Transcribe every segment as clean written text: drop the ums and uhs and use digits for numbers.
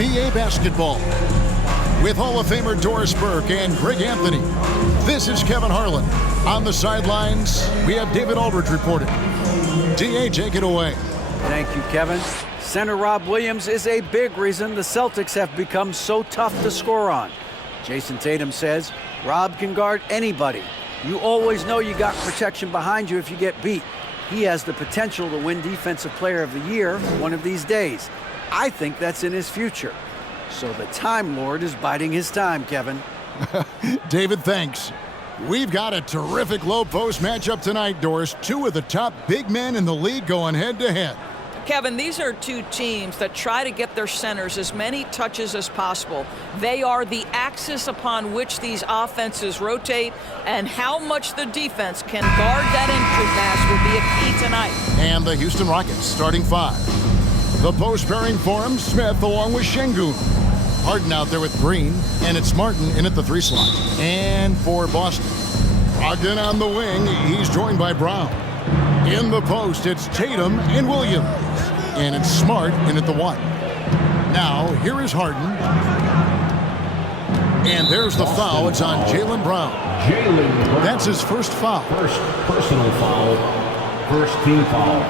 NBA basketball. With Hall of Famer Doris Burke and Greg Anthony, this is Kevin Harlan. On the sidelines, we have David Aldridge reporting. DA, take it away. Thank you, Kevin. Center Rob Williams is a big reason the Celtics have become so tough to score on. Jason Tatum says, Rob can guard anybody. You always know you got protection behind you if you get beat. He has the potential to win Defensive Player of the Year one of these days. I think that's in his future. So the Time Lord is biding his time, Kevin. David, thanks. We've got a terrific low post matchup tonight, Doris. Two of the top big men in the league going head-to-head. Kevin, these are two teams that try to get their centers as many touches as possible. They are the axis upon which these offenses rotate, and how much the defense can guard that entry pass will be a key tonight. And the Houston Rockets starting five. The post pairing for him, Smith along with Şengün. Harden out there with Green, and it's Martin in at the 3 slot. And for Boston, Brogdon on the wing, he's joined by Brown. In the post, it's Tatum and Williams. And it's Smart in at the 1. Now, here is Harden. And there's the foul. It's on Jaylen Brown. That's his first foul. First personal foul. First team foul.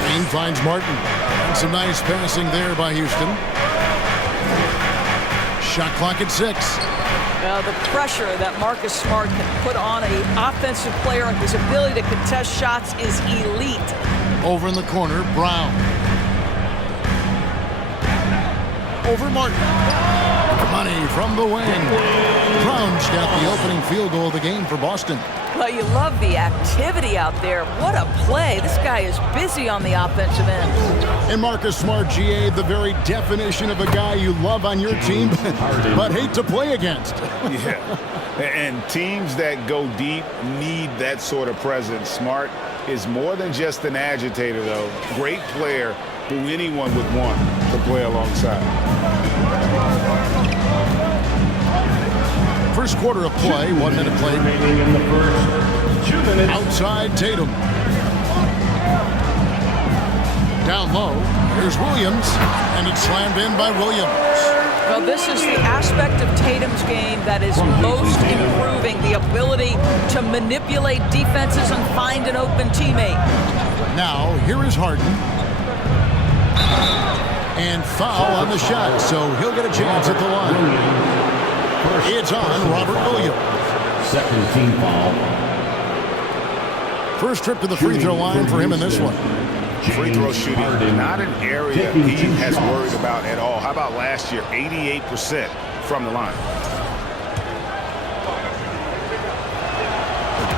Green finds Martin. And some nice passing there by Houston. Shot clock at 6. The pressure that Marcus Smart can put on an offensive player and his ability to contest shots is elite. Over in the corner, Brown. Over Martin. Money from the wing. Brown's got the opening field goal of the game for Boston. Well, you love the activity out there. What a play. This guy is busy on the offensive end. And Marcus Smart, GA, the very definition of a guy you love on your team, but hate to play against. Yeah, and teams that go deep need that sort of presence. Smart is more than just an agitator, though. Great player who anyone would want to play alongside. First quarter of play, 1 minute played. In the first 2 minutes. Outside Tatum. Down low, here's Williams, and it's slammed in by Williams. Well, this is the aspect of Tatum's game that is most improving, the ability to manipulate defenses and find an open teammate. Now, here is Harden. And foul on the shot, so he'll get a chance at the line. It's on Robert Williams. Second team foul. First trip to the free throw line for him in this one. Free throw shooting, not an area he has worried about at all. How about last year, 88% from the line?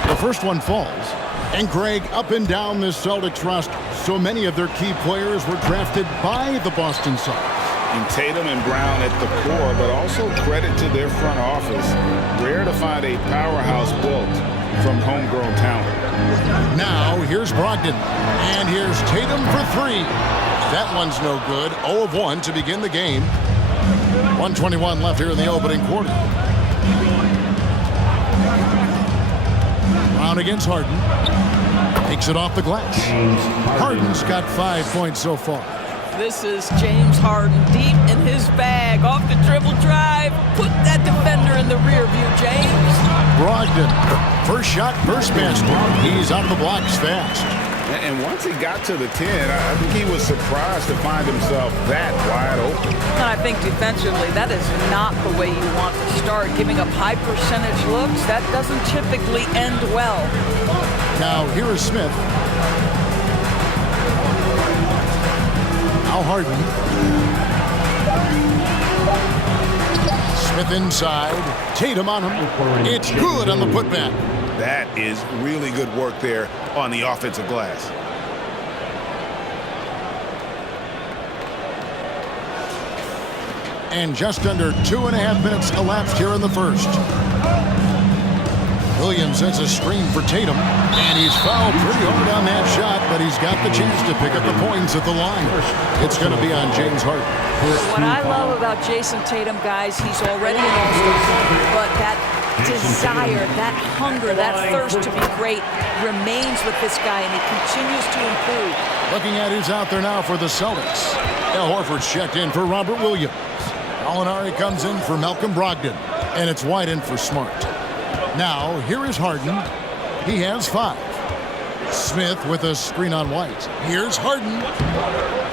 The first one falls. And Greg, up and down this Celtics roster, so many of their key players were drafted by the Boston Celtics. And Tatum and Brown at the core, but also credit to their front office. Rare to find a powerhouse built from homegrown talent. Now, here's Brogdon. And here's Tatum for 3. That one's no good. 0 of 1 to begin the game. 1:21 left here in the opening quarter. Brown against Harden. Takes it off the glass. Harden's got 5 points so far. This is James Harden deep in his bag, off the dribble drive. Put that defender in the rear view, James. Brogdon, first shot, first basket. He's out of the blocks fast. And once he got to the 10, I think he was surprised to find himself that wide open. And I think defensively, that is not the way you want to start. Giving up high percentage looks, that doesn't typically end well. Now, here is Smith. Now Harden. Smith inside. Tatum on him. It's good on the putback. That is really good work there on the offensive glass. And just under 2.5 minutes elapsed here in the first. Williams sends a screen for Tatum, and he's fouled pretty hard on that shot, but he's got the chance to pick up the points at the line. It's going to be on James Harden. What I love about Jason Tatum, guys, he's already an all-star, but that desire, that hunger, that thirst to be great remains with this guy, and he continues to improve. Looking at who's out there now for the Celtics. Al Horford's checked in for Robert Williams. Gallinari comes in for Malcolm Brogdon. And it's White in for Smart. Now, here is Harden. He has 5. Smith with a screen on White. Here's Harden.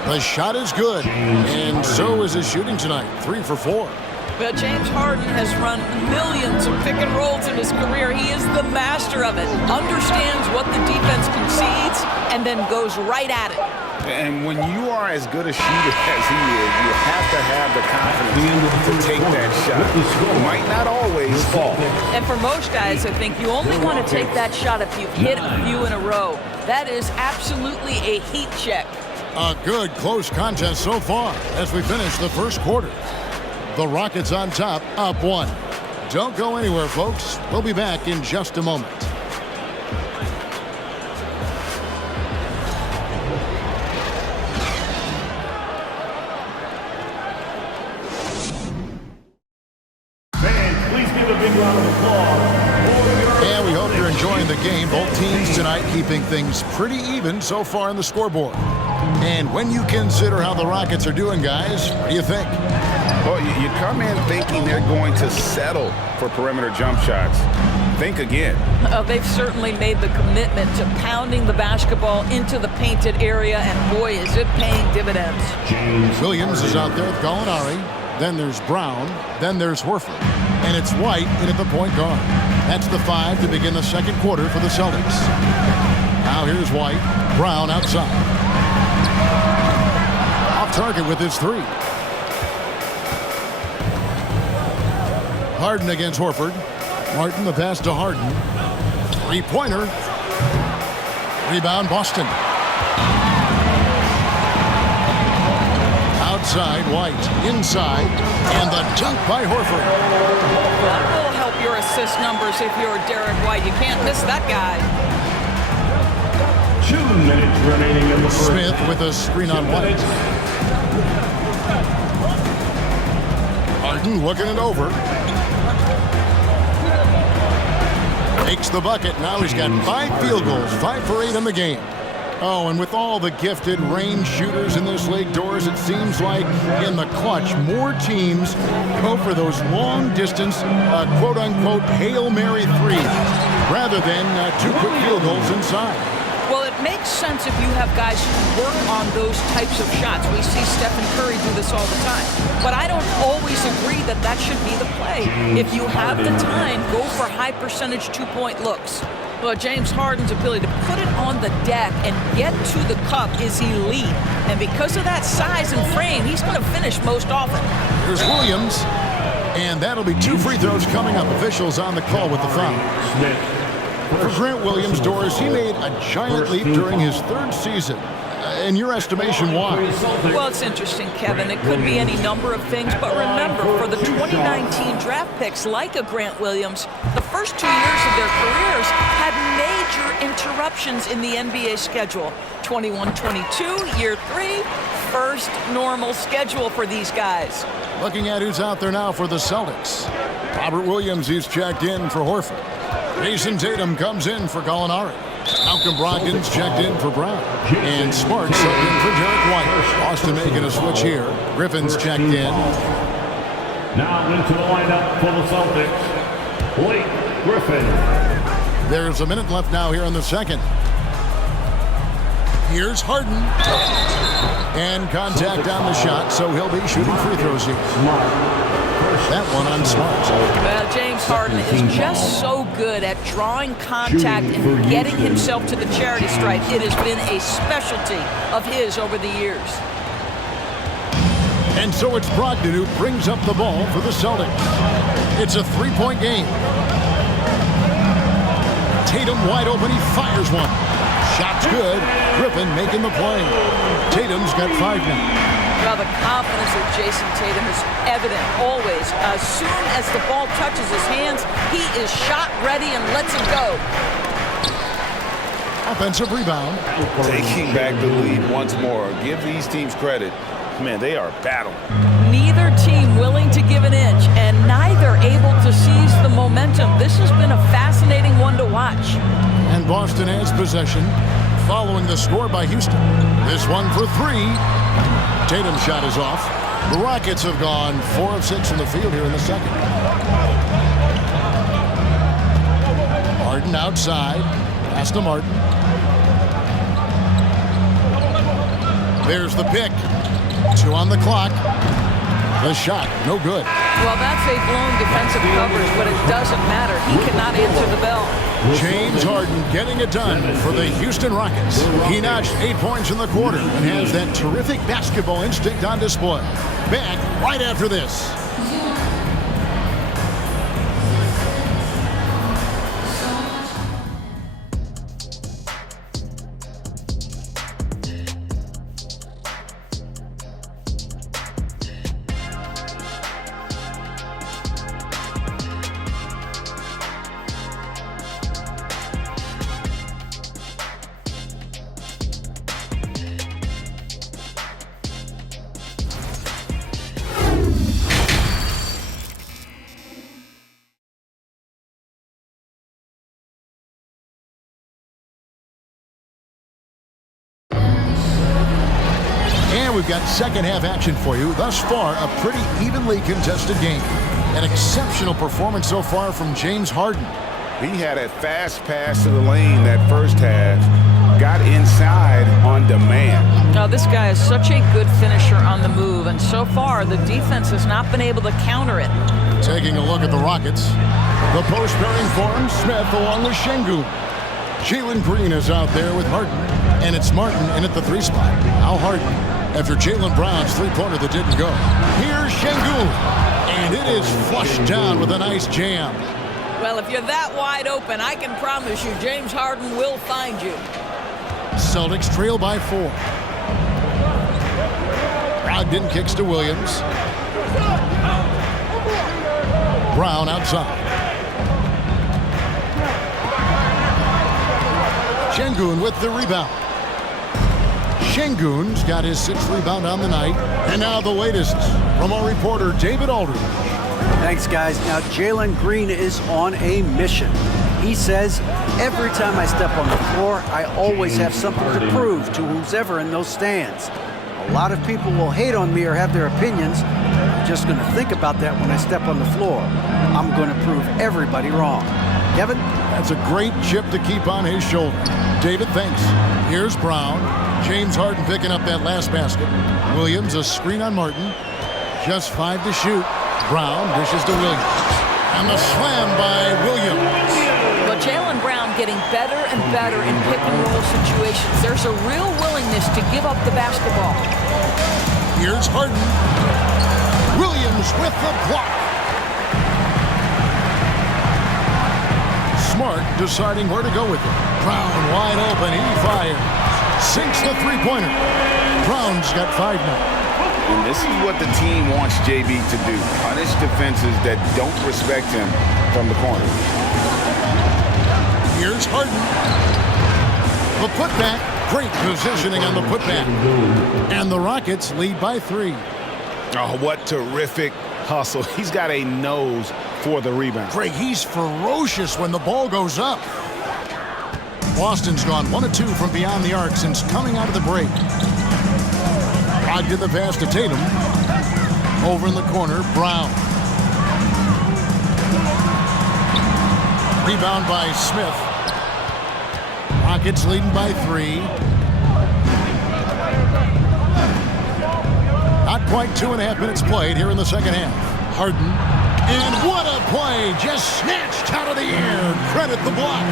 The shot is good. And so is his shooting tonight. 3 for 4. Well, James Harden has run millions of pick and rolls in his career. He is the master of it. Understands what the defense concedes and then goes right at it. And when you are as good a shooter as he is, you have to have the confidence to take that shot. It might not always fall. And for most guys, I think you only want to take that shot if you hit a few in a row. That is absolutely a heat check. A good close contest so far as we finish the first quarter. The Rockets on top, up 1. Don't go anywhere, folks. We'll be back in just a moment. Fans, please give a big round of applause. And we hope you're enjoying the game. Both teams tonight keeping things pretty even so far on the scoreboard. And when you consider how the Rockets are doing, guys, what do you think? Well, you come in thinking they're going to settle for perimeter jump shots. Think again. They've certainly made the commitment to pounding the basketball into the painted area, and boy, is it paying dividends. Williams is out there with Gallinari. Then there's Brown. Then there's Horford. And it's White in at the point guard. That's the 5 to begin the second quarter for the Celtics. Now here's White. Brown outside. Off target with his 3. Harden against Horford. Martin the pass to Harden. 3-pointer. Rebound Boston. Outside White. Inside. And the dunk by Horford. That will help your assist numbers if you're Derek White. You can't miss that guy. 2 minutes remaining in the first. Smith with a screen on White. Harden looking it over. Makes the bucket. Now he's got 5 field goals, 5 for 8 in the game. Oh, and with all the gifted range shooters in this league, Doors, it seems like in the clutch, more teams go for those long-distance, quote-unquote, Hail Mary threes rather than 2 quick field goals inside. Well, it makes sense if you have guys who work on those types of shots. We see Stephen Curry do this all the time. But I don't always agree that that should be the play. If you have the time, go for high-percentage 2-point looks. Well, James Harden's ability to put it on the deck and get to the cup is elite. And because of that size and frame, he's going to finish most often. Here's Williams. And that'll be 2 free throws coming up. Officials on the call with the foul. For Grant Williams, Doris, he made a giant leap during his 3rd season. In your estimation, why? Well, it's interesting, Kevin. It could be any number of things, but remember, for the 2019 draft picks like a Grant Williams, the first 2 years of their careers had major interruptions in the NBA schedule. 21-22, year 3, first normal schedule for these guys. Looking at who's out there now for the Celtics. Robert Williams, he's checked in for Horford. Jason Tatum comes in for Gallinari. Malcolm Brogdon's checked in for Brown. And Smart subbed in for Derek White. Boston making a switch here. Griffin's checked in. Now into the lineup for the Celtics, Blake Griffin. There's a minute left now here in the second. Here's Harden. And contact on the shot, so he'll be shooting free throws here. That one on Smart. Well, James Harden is just so good at drawing contact and getting himself to the charity stripe. It has been a specialty of his over the years. And so it's Brogdon who brings up the ball for the Celtics. It's a 3-point game. Tatum wide open, he fires one. Shot's good. Griffin making the play. Tatum's got 5 now. Well, the confidence of Jason Tatum is evident always. As soon as the ball touches his hands, he is shot ready and lets it go. Offensive rebound. Taking back the lead once more. Give these teams credit. Man, they are battling. Neither team willing to give an inch, and neither able to seize the momentum. This has been a fascinating one to watch. And Boston has possession following the score by Houston. This one for three. Tatum's shot is off. The Rockets have gone 4 of 6 from the field here in the second. Harden outside. Pass to Martin. There's the pick. 2 on the clock. The shot, no good. Well, that's a blown defensive coverage, but it doesn't matter. He cannot answer the bell. James Harden getting it done for the Houston Rockets. He notched 8 points in the quarter and has that terrific basketball instinct on display. Back right after this. And we've got second half action for you. Thus far, a pretty evenly contested game. An exceptional performance so far from James Harden. He had a fast pass to the lane that first half. Got inside on demand. Now, this guy is such a good finisher on the move, and so far the defense has not been able to counter it. Taking a look at the Rockets. The post pairing forms Smith along with Şengün. Jalen Green is out there with Harden, and it's Martin in at the 3 spot. Now Harden after Jaylen Brown's three-pointer that didn't go. Here's Şengün, and it is flushed down with a nice jam. Well, if you're that wide open, I can promise you James Harden will find you. Celtics trail by 4. Brogdon kicks to Williams. Brown outside. Şengün with the rebound. Şengün's got his 6th rebound on the night. And now the latest from our reporter, David Aldridge. Thanks, guys. Now, Jalen Green is on a mission. He says, every time I step on the floor, I always have something to prove to who's ever in those stands. A lot of people will hate on me or have their opinions. I'm just going to think about that when I step on the floor. I'm going to prove everybody wrong. Kevin? That's a great chip to keep on his shoulder. David, thanks. Here's Brown. James Harden picking up that last basket. Williams, a screen on Martin. Just 5 to shoot. Brown dishes to Williams. And the slam by Williams. But Jaylen Brown getting better and better in pick-and-roll situations. There's a real willingness to give up the basketball. Here's Harden. Williams with the block. Smart deciding where to go with it. Brown wide open. He fires. Sinks the three-pointer. Brown's got 5 now. And this is what the team wants JB to do. Punish defenses that don't respect him from the corner. Here's Harden. The putback. Great positioning on the putback. And the Rockets lead by 3. Oh, what terrific hustle. He's got a nose for the rebound. Greg, he's ferocious when the ball goes up. Boston's gone 1 of 2 from beyond the arc since coming out of the break. Brogdon the pass to Tatum. Over in the corner, Brown. Rebound by Smith. Rockets leading by 3. Not quite 2.5 minutes played here in the second half. Harden. And what a play! Just snatched out of the air. Credit the block.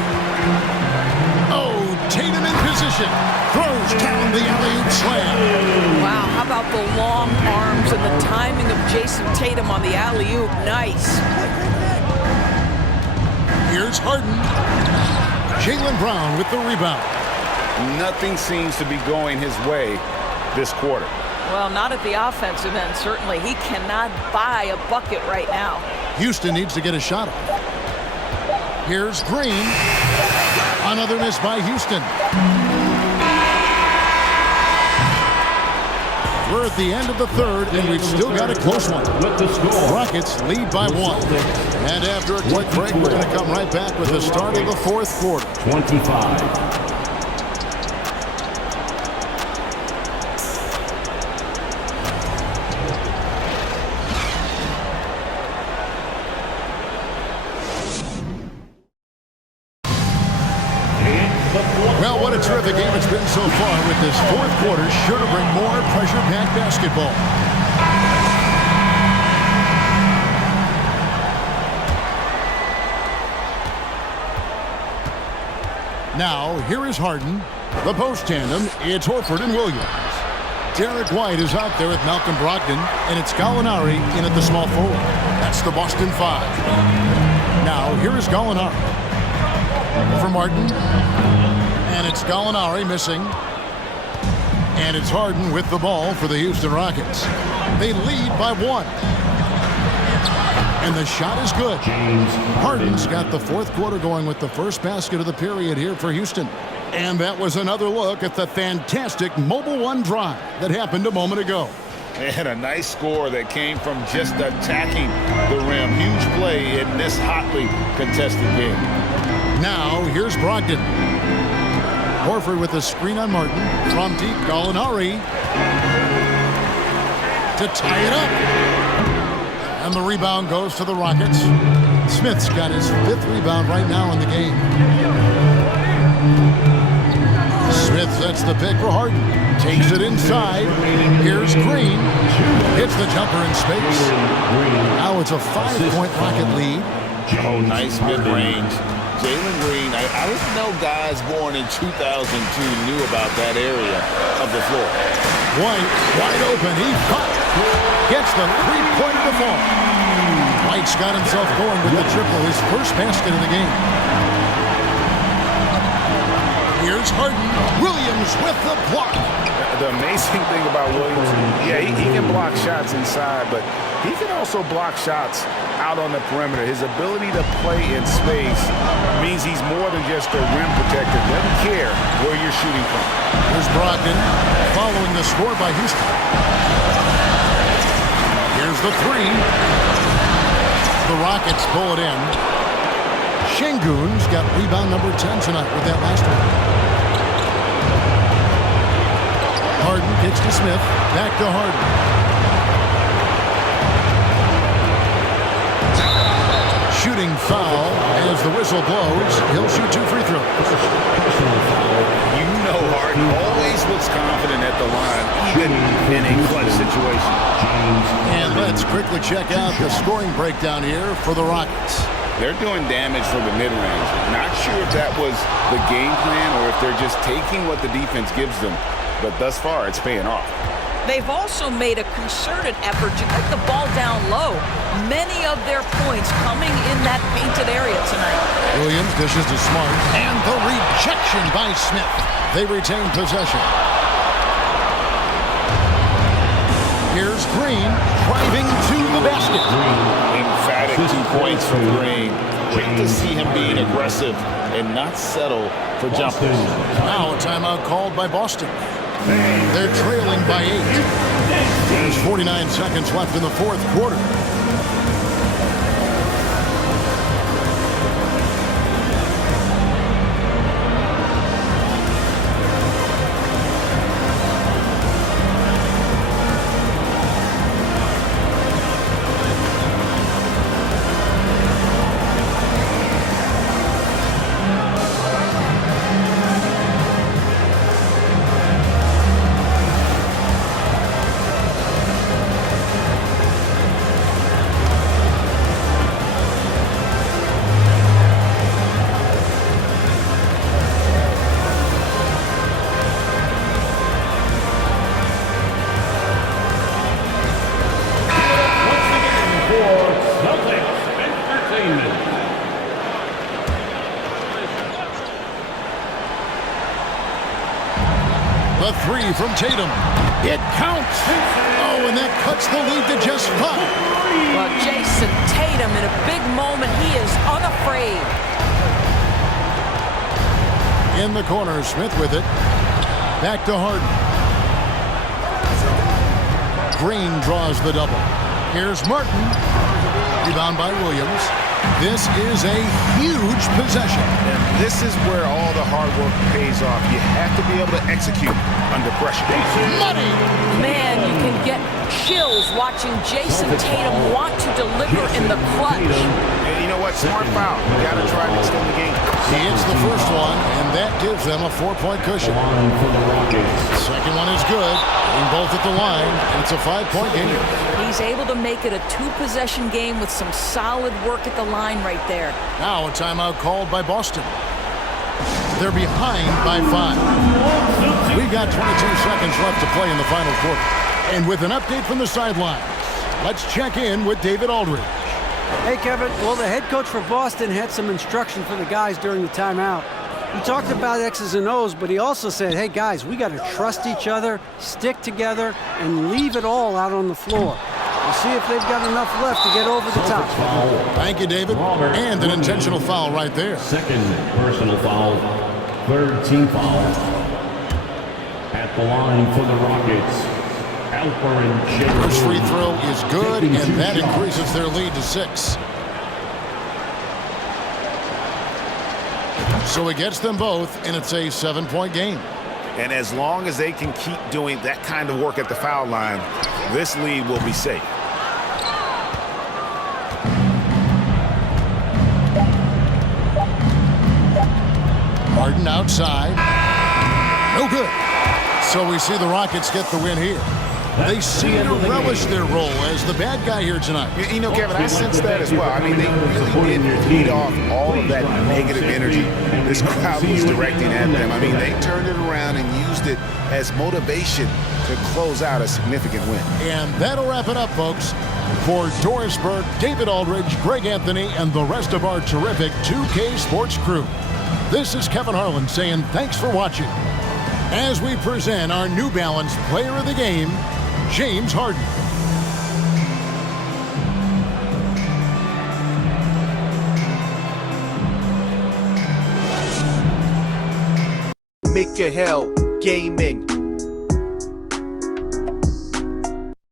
Oh, Tatum in position. Throws down the alley-oop slam. Wow, how about the long arms and the timing of Jason Tatum on the alley-oop? Nice. Here's Harden. Jaylen Brown with the rebound. Nothing seems to be going his way this quarter. Well, not at the offensive end, certainly. He cannot buy a bucket right now. Houston needs to get a shot off. Here's Green. Another miss by Houston. We're at the end of the third, and we've still got a close one. With the score. Rockets lead by 1. And after a quick break, we're going to come right back with the start of the fourth quarter. 25. Well, what a terrific game it's been so far, with this fourth quarter sure to bring more pressure-packed basketball. Now, here is Harden. The post tandem, it's Horford and Williams. Derek White is out there with Malcolm Brogdon, and it's Gallinari in at the small forward. That's the Boston 5. Now, here is Gallinari. For Martin. And it's Gallinari missing. And it's Harden with the ball for the Houston Rockets. They lead by 1. And the shot is good. Harden's got the fourth quarter going with the first basket of the period here for Houston. And that was another look at the fantastic Mobile One drive that happened a moment ago. And a nice score that came from just attacking the rim. Huge play in this hotly contested game. Now, here's Brogdon. Horford with a screen on Martin. From deep, Gallinari to tie it up. And the rebound goes to the Rockets. Smith's got his 5th rebound right now in the game. Smith sets the pick for Harden. Takes it inside. Here's Green. Hits the jumper in space. Now it's a 5-point Rocket lead. Oh, nice mid-range. Jalen Green, I didn't know guys born in 2002 knew about that area of the floor. White, wide open. He gets the three-point ball. White's got himself going with the triple, his first basket of the game. Here's Harden. Williams with the block. The amazing thing about Williams, he can block shots inside, but he can also block shots out on the perimeter. His ability to play in space means he's more than just a rim protector. Doesn't care where you're shooting from. Here's Brogdon following the score by Houston. Here's the 3. The Rockets pull it in. Şengün's got rebound number 10 tonight with that last one. Harden kicks to Smith. Back to Harden. Shooting foul as the whistle blows. He'll shoot 2 free throws. You know Harden always looks confident at the line, even in a clutch situation. And let's quickly check out the scoring breakdown here for the Rockets. They're doing damage from the mid-range. Not sure if that was the game plan or if they're just taking what the defense gives them. But thus far, it's paying off. They've also made a concerted effort to get the ball down low. Many of their points coming in that painted area tonight. Williams dishes to Smart, and the rejection by Smith. They retain possession. Here's Green driving to the basket. Emphatic 2 points from Green. Great to see him being aggressive and not settle for jumpers. Now a timeout called by Boston. They're trailing by 8. There's 49 seconds left in the fourth quarter. The 3 from Tatum. It counts. Oh, and that cuts the lead to just 5. Well, Jason Tatum in a big moment. He is unafraid. In the corner, Smith with it. Back to Harden. Green draws the double. Here's Martin. Rebound by Williams. This is a huge possession. And this is where all the hard work pays off. You have to be able to execute under pressure. Money! Man, you can get chills watching Jason Tatum want to deliver in the clutch. And you know what? Smart foul. You got to try to extend the game. He hits the first one, and that gives them a 4-point cushion. Second one is good. Getting both at the line, and it's a 5-point game. He's able to make it a 2-possession game with some solid work at the line right there. Now a timeout called by Boston. They're behind by 5. We've got 22 seconds left to play in the final quarter. And with an update from the sidelines, let's check in with David Aldridge. Hey, Kevin. Well, the head coach for Boston had some instruction for the guys during the timeout. He talked about X's and O's, but he also said, hey, guys, we got to trust each other, stick together, and leave it all out on the floor. We'll see if they've got enough left to get over the top. Thank you, David. And an intentional foul right there. Second personal foul. Third team foul. At the line for the Rockets, Alperen. First free throw is good, and that increases their lead to 6. So he gets them both, and it's a 7-point game. And as long as they can keep doing that kind of work at the foul line, this lead will be safe. Harden outside. No good. So we see the Rockets get the win here. They seem to relish their role as the bad guy here tonight. You know, Kevin, I sense that as well. I mean, they really did feed off all of that negative energy this crowd was directing at them. I mean, they turned it around and used it as motivation to close out a significant win. And that'll wrap it up, folks. For Doris Burke, David Aldridge, Greg Anthony, and the rest of our terrific 2K Sports crew, this is Kevin Harlan saying thanks for watching as we present our New Balance Player of the Game, James Harden. Make your hell gaming